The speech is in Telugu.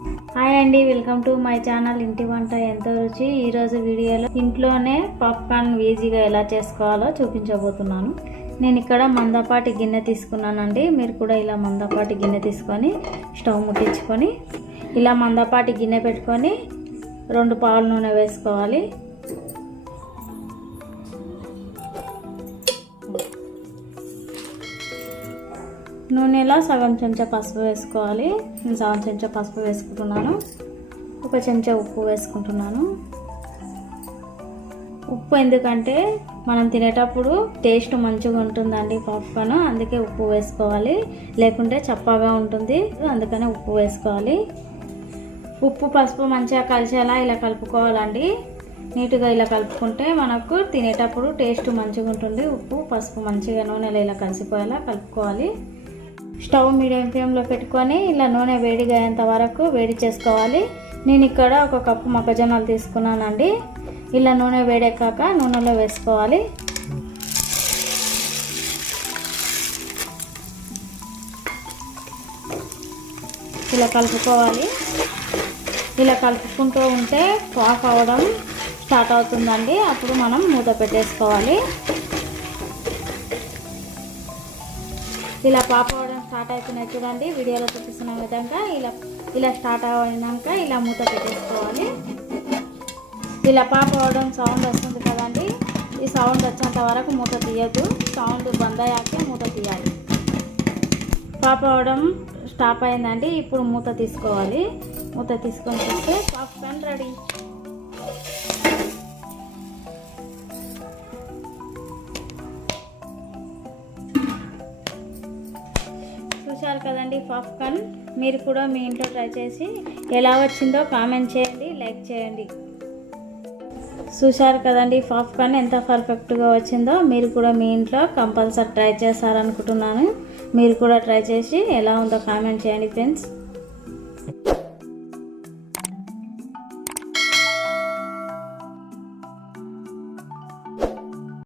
హాయ్ అండి, వెల్కమ్ టు మై ఛానల్ ఇంటి వంట ఎంతో రుచి. ఈరోజు వీడియోలో ఇంట్లోనే పాప్కార్న్ ఈజీగా ఎలా చేసుకోవాలో చూపించబోతున్నాను. నేను ఇక్కడ మందపాటి గిన్నె తీసుకున్నానండి. మీరు కూడా ఇలా మందపాటి గిన్నె తీసుకొని స్టవ్ ముట్టించుకొని ఇలా మందపాటి గిన్నె పెట్టుకొని 2 పావుల నూనె వేసుకోవాలి. నూనెలో సగం చెంచా పసుపు వేసుకోవాలి. నేను సగం చెంచా పసుపు వేసుకుంటున్నాను. 1 చెంచా ఉప్పు వేసుకుంటున్నాను. ఉప్పు ఎందుకంటే మనం తినేటప్పుడు టేస్ట్ మంచిగా ఉంటుందండి పాప్కార్న్, అందుకే ఉప్పు వేసుకోవాలి. లేకుంటే చప్పగా ఉంటుంది, అందుకనే ఉప్పు వేసుకోవాలి. ఉప్పు పసుపు మంచిగా కలిసేలా ఇలా కలుపుకోవాలండి. నీట్గా ఇలా కలుపుకుంటే మనకు తినేటప్పుడు టేస్ట్ మంచిగా ఉంటుంది. ఉప్పు పసుపు మంచిగా నూనెలో ఇలా కలిసిపోయేలా కలుపుకోవాలి. స్టవ్ మీడియం ఫ్లేమ్లో పెట్టుకొని ఇలా నూనె వేడిగా అయ్యేంత వరకు వేడి చేసుకోవాలి. నేను ఇక్కడ 1 కప్పు మొక్కజొన్నలు తీసుకున్నానండి. ఇలా నూనె వేడెక్కాక నూనెలో వేసుకోవాలి. ఇలా కలుపుకోవాలి. ఇలా కలుపుకుంటూ ఉంటే పాక్ అవ్వడం స్టార్ట్ అవుతుందండి. అప్పుడు మనం మూత పెట్టేసుకోవాలి. ఇలా పాప్ అవ్వడం స్టార్ట్ అవుతున్నాయి చూడండి. వీడియోలో చూపిస్తున్న విధంగా ఇలా స్టార్ట్ అయినాక ఇలా మూత పెట్టేసుకోవాలి. ఇలా పాప్ అవ్వడం సౌండ్ వస్తుంది కదండి. ఈ సౌండ్ వచ్చేంత వరకు మూత తీయద్దు. సౌండ్ బంద్ అయ్యాకే మూత తీయాలి. పాప్ అవ్వడం స్టాప్ అయిందండి. ఇప్పుడు మూత తీసుకోవాలి. మూత తీసుకొని చూస్తే పాప్కార్న్ రెడీ. చూశారు కదండి పాప్కార్న్. మీరు కూడా మీ ఇంట్లో ట్రై చేసి ఎలా వచ్చిందో కామెంట్ చేయండి, లైక్ చేయండి. చూశారు కదండి పాప్కార్న్ ఎంత పర్ఫెక్ట్గా వచ్చిందో. మీరు కూడా మీ ఇంట్లో కంపల్సరీ ట్రై చేస్తారనుకుంటున్నాను. మీరు కూడా ట్రై చేసి ఎలా ఉందో కామెంట్ చేయండి ఫ్రెండ్స్.